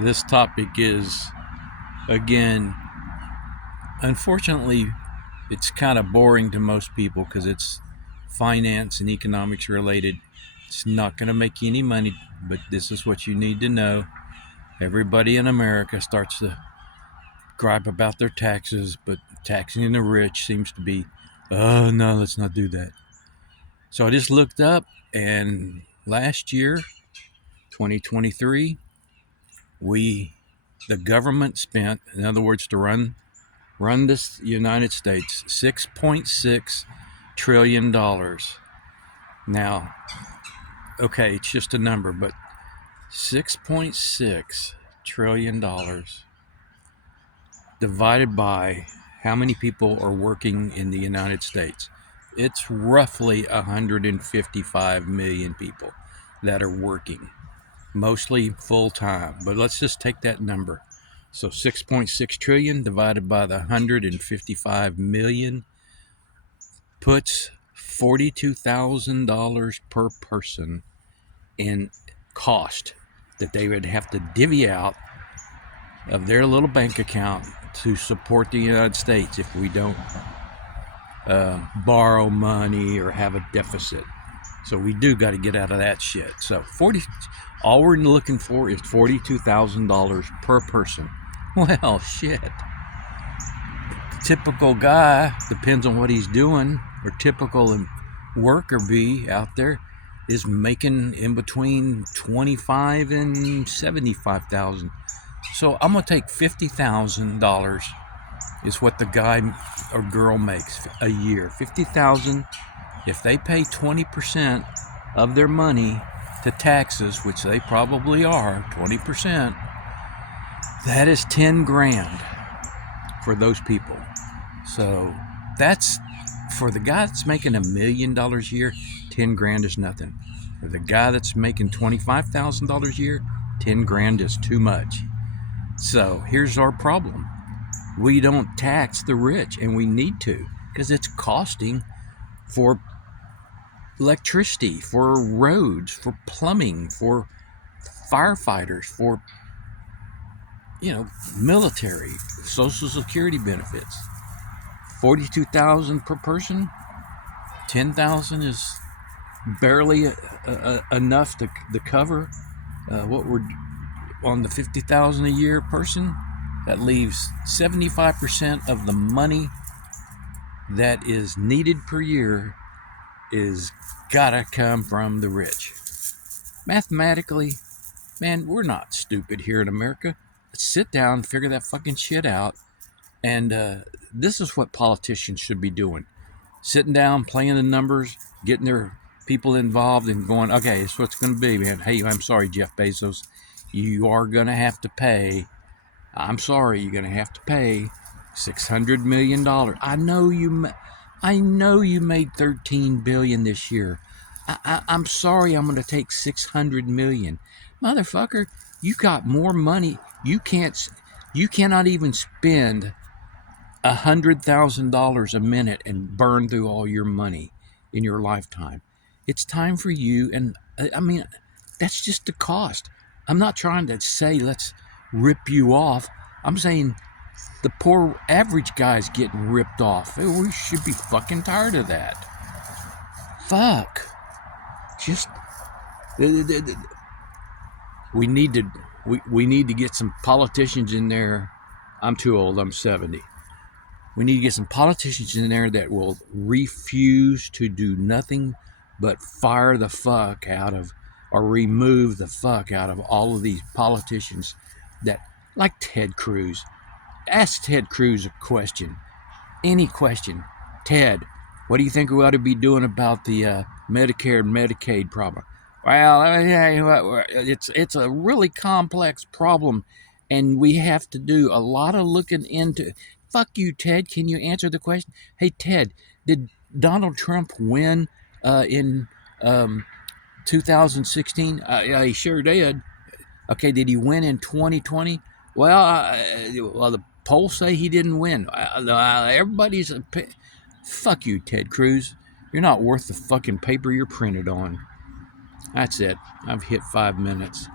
This topic is, again, unfortunately, it's kind of boring to most people because it's finance and economics related. It's not going to make you any money, but this is what you need to know. Everybody in America starts to gripe about their taxes, but taxing the rich seems to be, oh no, let's not do that. So I just looked up, and last year, 2023, the government spent, in other words, to run this United States, $6.6 trillion. Now, okay, it's just a number, but $6.6 trillion divided by how many people are working in the United States. It's roughly 155 million people that are working, mostly full time. But let's just take that number. So 6.6 trillion divided by the 155 million puts $42,000 per person in cost that they would have to divvy out of their little bank account to support the United States if we don't borrow money or have a deficit. So we do got to get out of that shit. So all we're looking for is $42,000 per person. Well, shit. Typical guy, depends on what he's doing, or typical worker bee out there is making in between 25 and 75,000. So I'm gonna take $50,000 is what the guy or girl makes a year. 50,000. If they pay 20% of their money to taxes, which they probably are, 20%, that is 10 grand for those people. So that's, for the guy that's making $1 million a year, 10 grand is nothing. For the guy that's making $25,000 a year, 10 grand is too much. So here's our problem. We don't tax the rich, and we need to, because it's costing for electricity, for roads, for plumbing, for firefighters, for military, social security benefits. 42,000 per person, 10,000 is barely enough to cover what we're on the 50,000 a year person. That leaves 75% of the money that is needed per year is gotta come from the rich. Mathematically, man, we're not stupid here in America. Let's sit down, figure that fucking shit out. And this is what politicians should be doing. Sitting down, playing the numbers, getting their people involved and going, okay, it's what's going to be, man. Hey, I'm sorry, Jeff Bezos. You are going to have to pay. I'm sorry, you're going to have to pay $600 million. I know you made $13 billion this year. I'm sorry, I'm going to take $600 million. Motherfucker, you got more money. You cannot even spend $100,000 a minute and burn through all your money in your lifetime. It's time for you, and I mean, that's just the cost. I'm not trying to say let's rip you off. I'm saying the poor average guy's getting ripped off. We should be fucking tired of that. Fuck. Just we need to get some politicians in there. I'm too old. I'm 70. We need to get some politicians in there that will refuse to do nothing but fire the fuck out of, or remove the fuck out of all of these politicians that, like Ted Cruz. Ask Ted Cruz a question. Any question. Ted, what do you think we ought to be doing about the Medicare and Medicaid problem? Well, it's a really complex problem, and we have to do a lot of looking into. Fuck you, Ted. Can you answer the question? Hey, Ted, did Donald Trump win in 2016? Yeah, he sure did. Okay, did he win in 2020? Well, the polls say he didn't win. Everybody's fuck you, Ted Cruz. You're not worth the fucking paper you're printed on. That's it. I've hit 5 minutes.